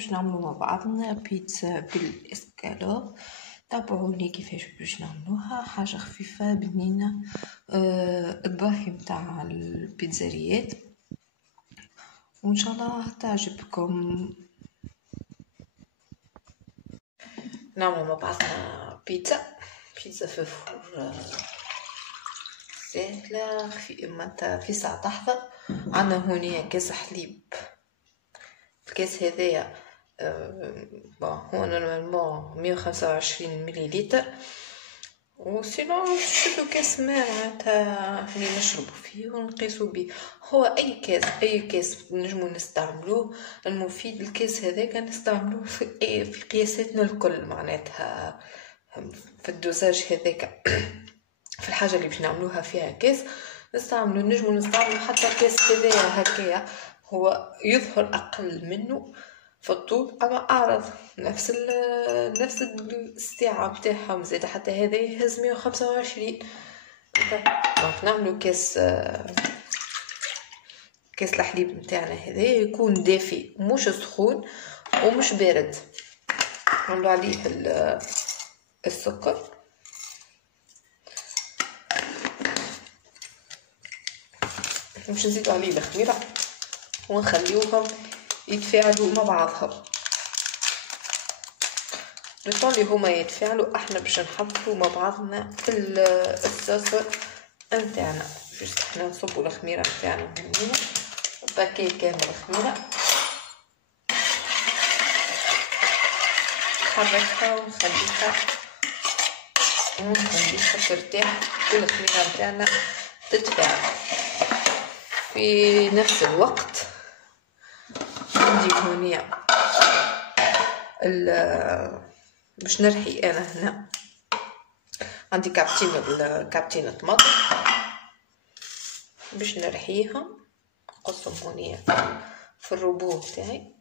باش نعملو مع بعضنا بيتزا بالاسكالوب. تابعوني كيفاش باش نعملوها، حاجه خفيفه بنينه. اطباقي متاع البيتزاريات، وان شاء الله تعجبكم. نعملو مع بعضنا بيتزا في الفور سهله في ساعه تحضر. عندنا هنا كاس حليب، الكاس هذايا هو نورمالمون 125 مليلتر، وسينو نشدو كاس ماء معناتها اللي نشربو فيه ونقيسو بيه. هو اي كاس نجمو نستعملوه. المفيد الكاس هذاك نستعملوه في قياساتنا الكل، معناتها في الدوزاج هذاك في الحاجه اللي باش نعملوها فيها كاس نجمو نستعملو حتى الكاس هذايا هكايا. هو يظهر اقل منه في الطول، اما اعرض نفس الاستيعاب تاعهم زاد. حتى هذا يهز 125. دونك نعملو كاس الحليب نتاعنا هذا يكون دافي، مش سخون ومش بارد. نعملو عليه السكر، مش نزيدو عليه الخميره، ونخليوهم يتفاعلوا مع بعضهم. لطول اللي هما يتفاعلوا احنا باش نحطوا مع بعضنا الصوص نتاعنا. جست احنا نصبوا الخميره نتاعنا هنا، باكيت كامل الخميره، نحركها ونخليها ترتاح والخميره نتاعنا تتفاعل. في نفس الوقت عندي هنا باش نرحي انا هنا عندي كابتين طماطم باش نرحيهم، نقصهم هنا في الربو تاعي.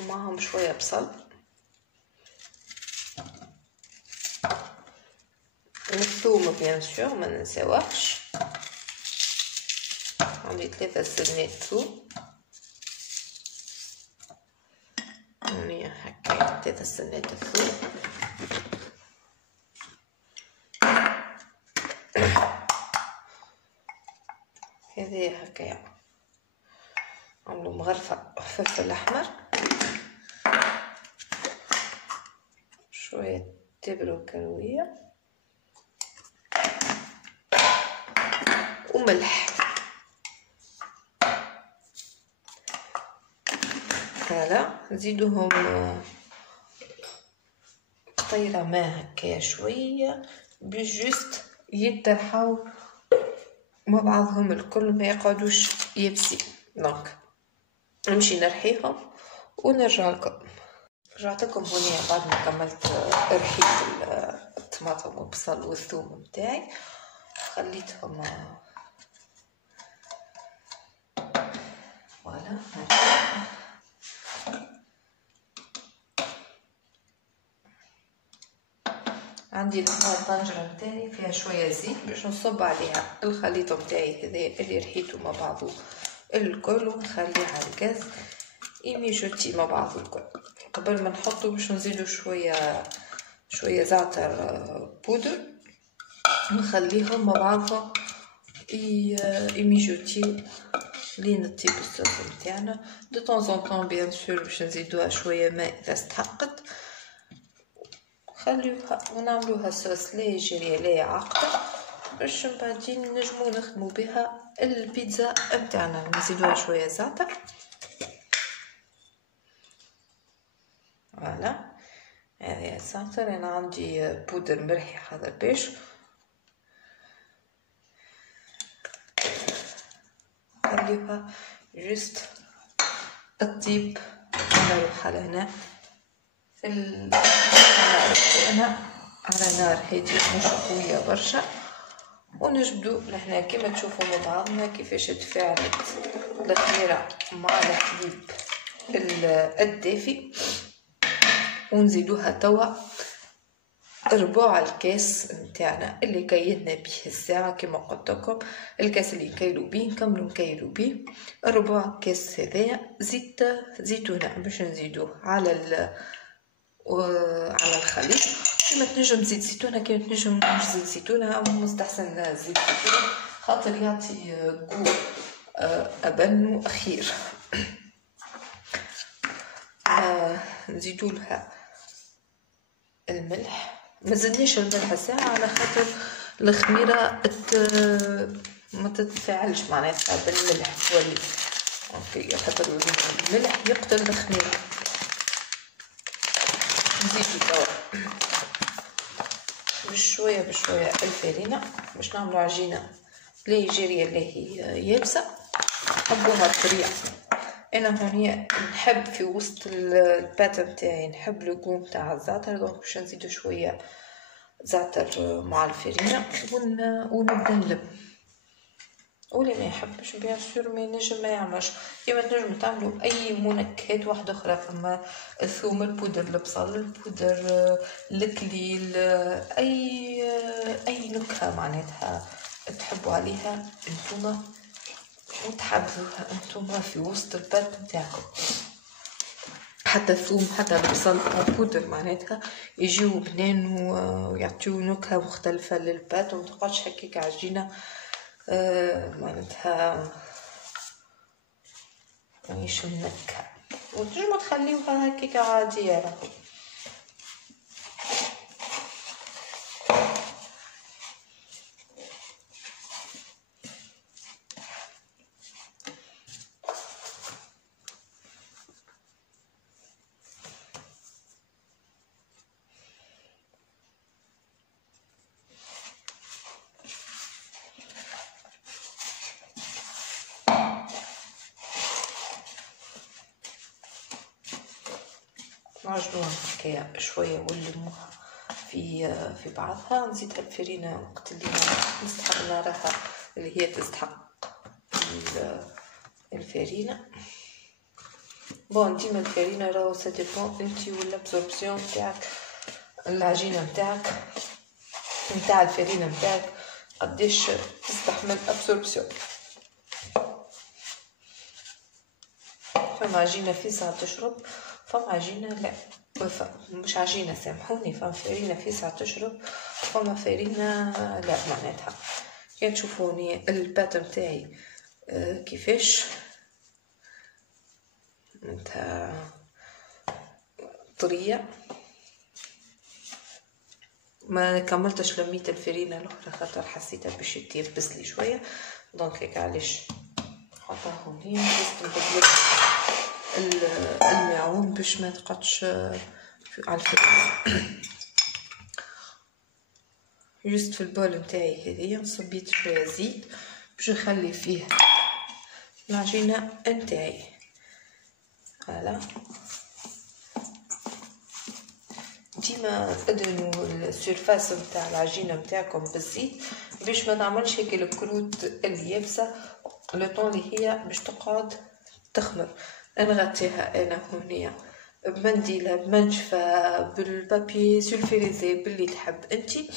ومعهم شويه بصل والثوم بيان سور ما ننساوهش. عندي 3 سنات ثوم هنا هكا، 3 سنات الثوم. هذه هكا عملو مغرفه فلفل احمر، شويه تبرو كرويه وملح. هلا نزيدوهم قطيره ماء هكايا شويه بجوست يترحوا مع بعضهم الكل، ما يقعدوش يبسي. دونك نمشي نرحيهم ونرجع لكم. رجعت لكم هنا بعد ما كملت رحيت الطماطم والبصل والثوم متاعي، خليتهم فوالا. عندي الطنجرة متاعي فيها شوية زيت باش نصب عليها الخليط متاعي هذا اللي رحيته مع بعضه الكل، ونخليه على الغاز يميجوتي مع بعض الكل. قبل ما نحطه باش نزيدو شوية زعتر بودر، نخليهم مع بعضهم يميجوتي لين نطيب الصوص نتاعنا. دو طون طون بيان سور باش نزيدوها شويه ماء اذا استحقت، خليوها ونعملوها صوص لا يجري لا يعقد باش بعدين نجمو نخدمو بها البيتزا نتاعنا. نزيدوها شويه زعتر فوالا. هذه الزعتر انا عندي بودر مرحي هذا باش خليوها جست الطيب على روحها لهنا انا على نار هاديه مش قويه برشا، ونجبدو لهنا كما تشوفوا مع بعضنا كيفاش تفاعلت الخميره مع الحليب الدافي ونزيدوها توا ربع الكاس نتاعنا اللي كيدنا به الساعة. كما قلت لكم الكاس اللي نكيلو به نكملو نكيلو به ربع كاس هذايا زيت زيتونة باش نزيدوه على الخليط. كما تنجم زيت زيتونة، كما تنجم مش زيت زيتونة، مستحسن زيت زيتونة خاطر يعطي جو أبن وأخير. نزيدو لها الملح، ما زدناش الملح ساعة على خاطر الخميرة ما تتفاعلش معناتها بالملح تولي اوكي، خاطر الملح يقتل الخميرة. نزيدو توا بشوية بشوية الفرينة باش نعملو عجينة لا جارية لا هي يابسة. حبوها طرية. انا هونيا نحب في وسط البات نتاعي نحب لوغو نتاع الزعتر، دونك باش نزيدو شويه زعتر مع الفرينه ونبدا نلم. واللي ما يحبش بيان سور ما ينجم ما يعملش. كيما تنجم تعملوا اي منكهات واحده اخرى، فما الثوم، البودر، البصل، البودر، الكليل، اي نكهه معناتها تحبوا عليها انتوما وتحبوها انتم في وسط البات نتاعكم. حتى الثوم حتى البصل بودر معناتها يجيو بنان ويعطيو نكهه مختلفه للبات، وما تقعدش هكاك عجينه معناتها مانيش منكهه. وتنجمو تخليوها هكاك عاديه راهو. نعجنوها هكايا شويه ونلموها في بعضها. نزيد الفرينه وقت اللي نستحق نراها اللي هي تستحق الفرينه. بون ديما الفرينه راهو سا ديبون انتي والابسوربسيون تاعك العجينه نتاعك نتاع الفرينه نتاعك قداش تستحمل ابسوربسيون. فما عجينه في ساعه تشرب، فما عجينه لا، مش عجينه سامحوني، فما فرينه في ساعه تشرب، فما فرينه لا. معناتها كي تشوفوني البات نتاعي كيفاش انت طريه، ما كملتش لميت الفرينه الاخرى خاطر حسيتها باش تيبس لي شويه، دونك هيك علاش نحطها هوني. بس نبدل المعون باش ما تقعدش على الفرن. جست في البول نتاعي هذيا صبيت شويه زيت باش نخلي فيه العجينه نتاعي. فوالا ديما ادهنوا السيرفاس نتاع العجينه نتاعكم بالزيت باش ما تعملش هيك الكروت اليابسه لو طون اللي هي باش تقعد تخمر. نغطيها انا هونيا بمنديله بمنشفه بالبابي سولفيريزي باللي تحب انتي،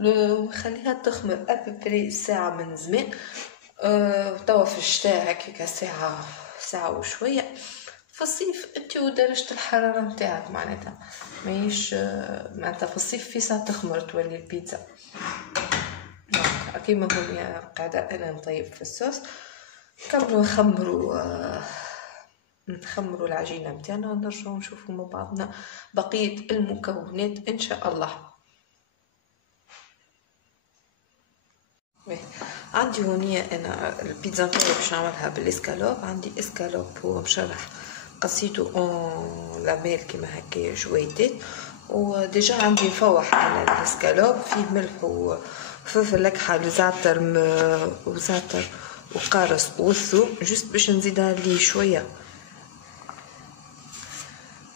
نخليها تخمر ابري ساعه من زمان. توا في الشتاء هكاك ساعه وشويه. في الصيف انت ودرجه الحراره نتاعك معناتها ماهيش معناتها في الصيف في ساعه تخمر تولي البيتزا. كيما هونيا قاعده انا نطيب في الصوص. كملوا نخمروا العجينه نتاعنا ونرجعوا نشوفوا مع بعضنا بقيه المكونات ان شاء الله. عندي هونيا انا البيتزا نتاعي باش نعملها بالاسكالوب. عندي اسكالوب هو مشرح قصيته اون لاميل كيما هكا جويتات، وديجا عندي مفوح على الاسكالوب فيه ملح وفلفل اكحل وزعتر وقارص والثوم، جست باش نزيدها لي شويه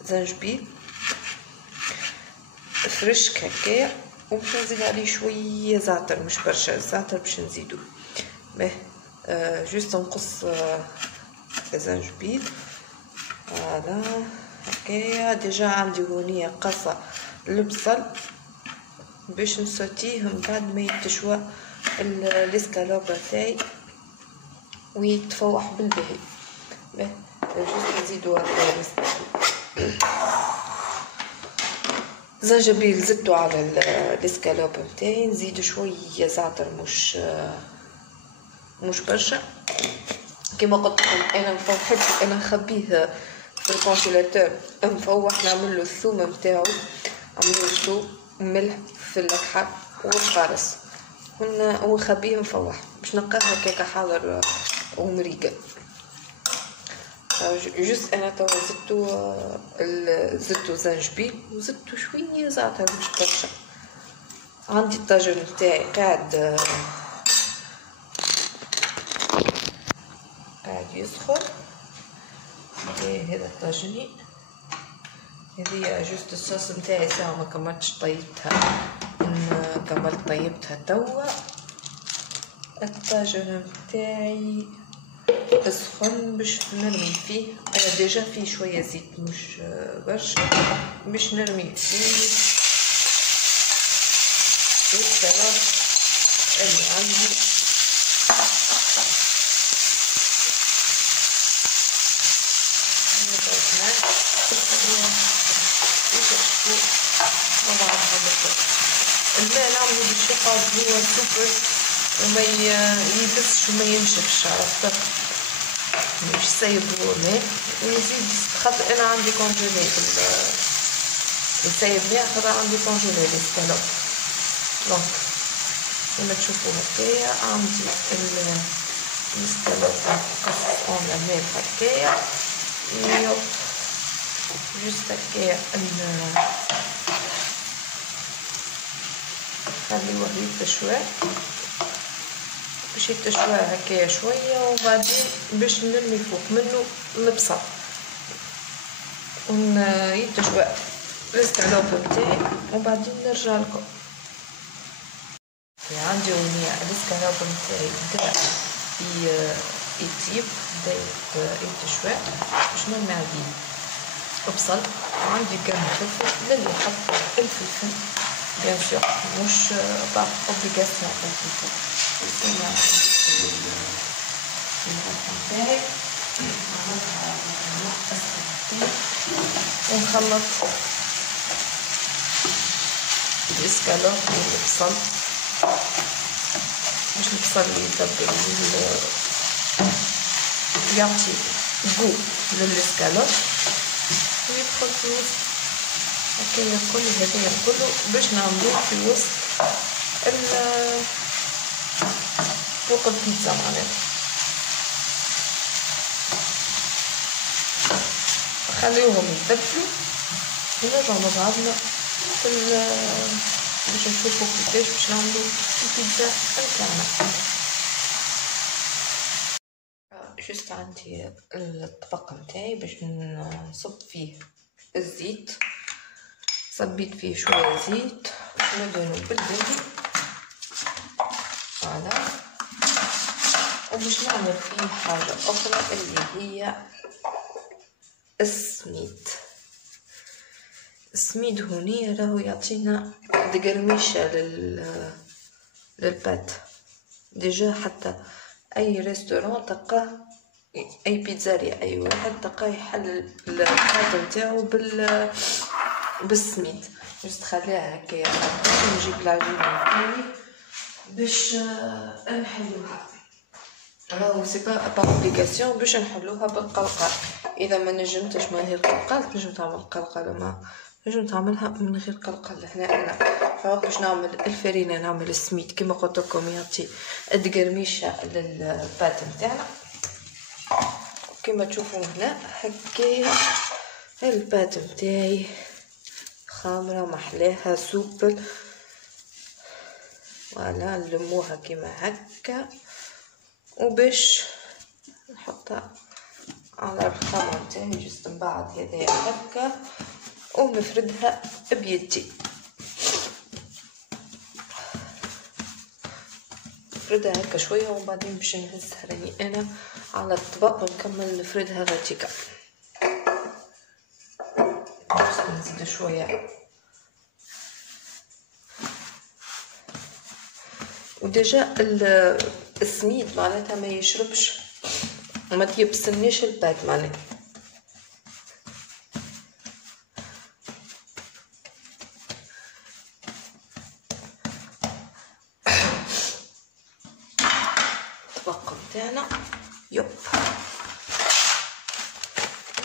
زنجبيل فريش هكايا، وباش نزيد عليه شويه زعتر مش برشا الزعتر باش نزيدوه. جست نقص زنجبيل فوالا هكايا. ديجا عندي هونية قصة البصل باش نسوتيهم بعد ما يتشوى الاسكالوب تاعي ويتفوح بالبهي. جوست نزيدو زنجبيل زدتو على الاسكالوب نتاعي، نزيد شويه زعتر مش برشا كيما قلت لكم. انا مفوحتش، انا نخبيه في الكونجيلاتور مفوح، نعمل له الثوم نتاعو، نعملو ثوم ملح في الكحل والخرس ونخبيه مفوح باش نلقاه هكاك حاضر ومريقل. جوست انا توا زدتو زنجبيل وزدتو شويه زعتر مش برشا. عندي الطاجن نتاعي قاعد يسخن. هذا الطاجني، هذه جوست الصوص نتاعي ساعه ما كملتش طيبتها، كملت طيبتها توا. الطاجن نتاعي سخن باش نرمي فيه، انا ديجا فيه شويه زيت مش برشا، باش نرمي فيه السلطه اللي عندي. الماء نعملو باش يقعد هو صفر وما يبسش وما ينشفش، عرفت؟ مش سايبو ماء ويزيد خاطر انا عندي كونجيلي نسيب ماء خاطر عندي كونجيلي الاسكالوب. دونك كيما تشوفو هكايا عندي الاسكالوب قص اون ماء هكايا جوست هكايا نخليوه يتشوى باش يتشوى هكايا شويه، وبعدين باش نرمي فوق منه البصل يتشوى الاسكالوب نتاعي وبعدين نرجع لكم. عندي هونيا الاسكالوب نتاعي بدا يطيب، بدا يتشوى باش نرمي عليه البصل. وعندي قرن فلفل للي يحط الفلفل بيان سور مش باغ اوبليغاسيون الفلفل. كيما نتاعي ونخلط الاسكالوب والبصل باش البصل يتبل يعطي جو للاسكالوب ويدخل في وسط هكايا كل هذايا كله باش نعملوه في وسط فوق البيتزا معناتها. خليوهم يتبلوا ونرجعو مع بعضنا باش نشوفو كيفاش باش نعملو البيتزا نتاعنا. جوست عندي الطبق نتاعي باش نصب فيه الزيت، صبيت فيه شويه زيت وندهنو بالدهن فوالا. وباش نعمل فيه حاجه اخرى اللي هي السميد هونية راهو يعطينا دقرميشة للبات. ديجا حتى اي ريستوران تلقاه، اي بيتزاريا، اي واحد تلقاه يحل البات نتاعو بالسميد. باش تخليها هكايا نجيب العجينة نتاعي باش نحلوها. راهو سي با اوبليغاسيون باش نحلوها بالقلقال. اذا ما نجمتش من غير قلقال تنجم تعمل قلقال، ما نجم تعملها من غير قلقال. هنا انا باش نعمل الفرينه، نعمل السميد كما قلت لكم يعطي القرميشه للبات نتاعنا. كما تشوفوا هنا هكايا البات نتاعي خامره محلاها سوبل. فوالا نلموها كما هكا وباش نحطها على الرخامة نتاعي جست من بعد هذايا هكا ونفردها بيدي. نفردها هكا شويه وبعدين باش نهزها راني انا على الطبق ونكمل نفردها غاتيكا. برد شويه. وديجا السميد معناتها ما يشربش وما تيبسنيش الباد معناتها. الطبق متاعنا يب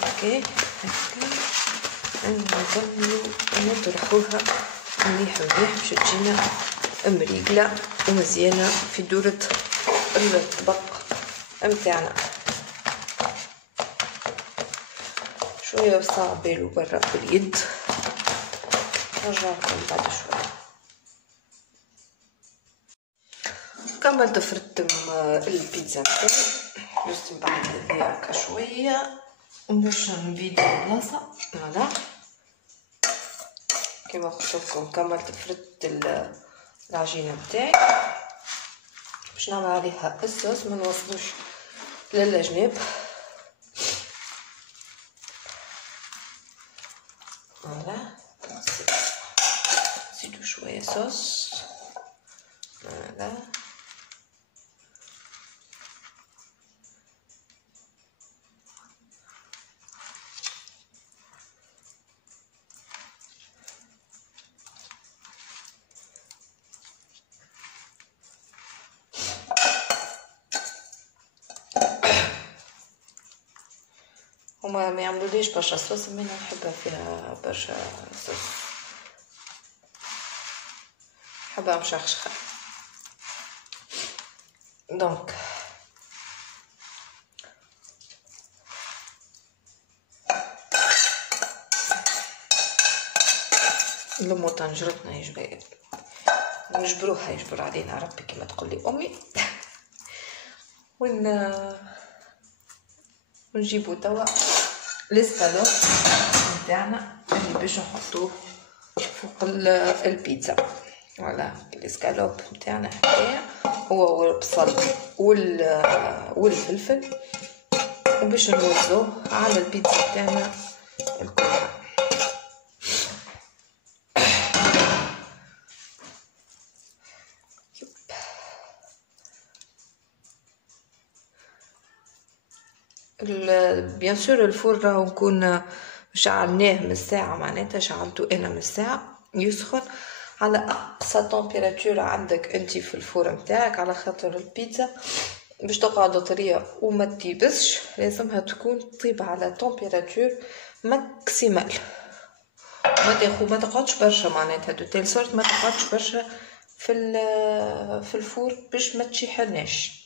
اوكي هكا نكملو ونطرحوها مليح مليح باش تجينا مريقلة ومزيانة في دورة الطبق متاعنا. شوية وسع بالو برا باليد، نرجعلكم بعد شوية. كملت فرت البيتزا متاعي جست من بعد هكا شوية باش نبيد البلاصة. فوالا كيما قلتلكم كملت فرت العجينة متاعي باش نعمل عليها الصوص، ما نوصلوش للجناب. فوالا نزيدو شوية صوص. فوالا هما ما يعملوليش برشا صوص، مي انا نحبها فيها برشا صوص، نحبها مشخشخة. دونك لمو طنجرتنا نجبروها يجبر علينا ربي كما تقولي امي. ونجيبو توا الاسكالوب نتاعنا اللي باش نحطوه فوق البيتزا. فوالا الاسكالوب نتاعنا هكايا هو والبصل والفلفل، وباش نوزوه على البيتزا تاعنا الكلها. بيان سور الفور راهو نكون شعلناه من الساعه، معناتها شعلته انا من الساعه يسخن على اقصى طمبيراتور عندك انت في الفور نتاعك، على خاطر البيتزا باش تقعد طريه وما تيبسش لازمها تكون طيب على طمبيراتور ماكسيمال، ما تقعدش برشا، معناتها دو تيل سورت ما تقعدش برشا في الفور باش ما تشيحناش.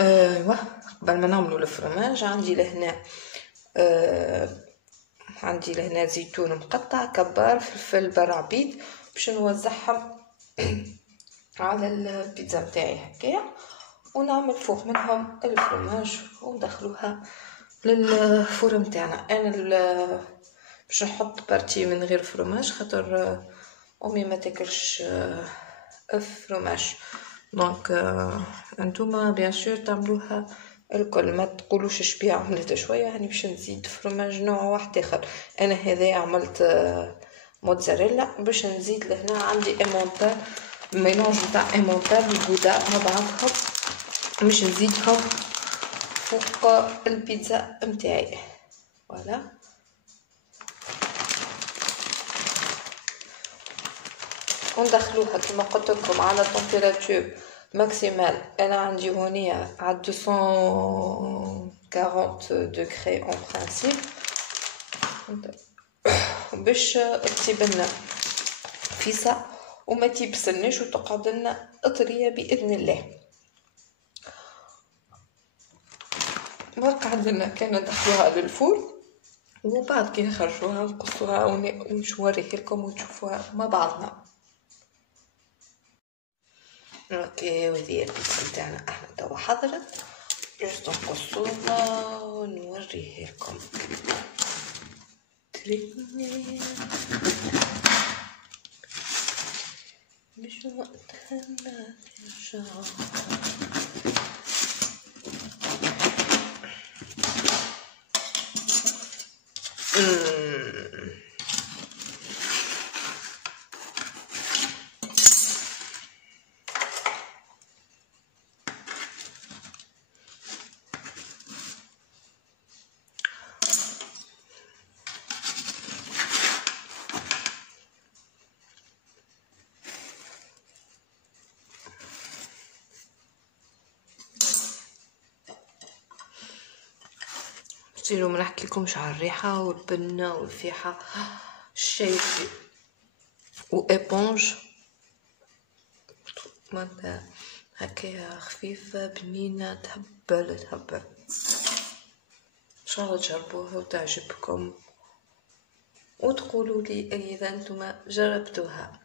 ايوا قبل ما نعملوا الفرماج عندي لهنا زيتون مقطع، كبار، فلفل برعبيد باش نوزعهم على البيتزا نتاعي هكايا، ونعمل فوق منهم الفرماج وندخلوها للفرن نتاعنا. انا باش نحط بارتي من غير فرماج خاطر امي ما تاكلش الفرماج. دونك انتوما بيان سور تعملوها الكل، ما تقولوش شبيه عملت شويه هاني باش نزيد فرماج نوع واحد اخر. انا هذا عملت موتزاريلا باش نزيد لهنا عندي ايمونتال، ميلونج تاع ايمونتال وغودا مع بعضهم باش نزيدهم فوق البيتزا نتاعي. فوالا وندخلوها كما قلت لكم على طمبيراتور ماكسيمال. انا عندي هونيا على 240 دوغري اون برانسيب باش تطيب لنا فيسا وما تيبسناش وتقعد لنا طريه باذن الله. برك عندنا كان ندخلوها للفور وبعد كي نخرجوها نقصوها ونوريه لكم وتشوفوها مع بعضنا. اوكي وهذه البيتزا نتاعنا احنا توا حضرت، جست نقصوها ونوريه لكم. مش وقتها نرجع. سيروا ما نحكي لكمش على الريحه والبنه والفيحه الشاي وإيبونج معناتها هكايا خفيفة بنينة تهبل تهبل. إن شاء الله تجربوها وتعجبكم وتقولوا لي إذا أنتم جربتوها.